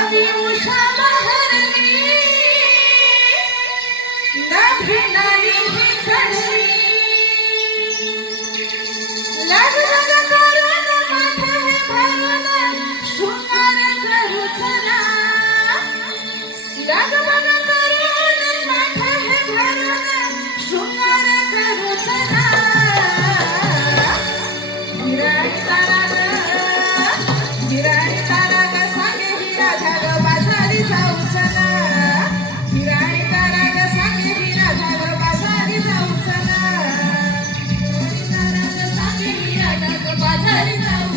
আমি উষা নাভি না بات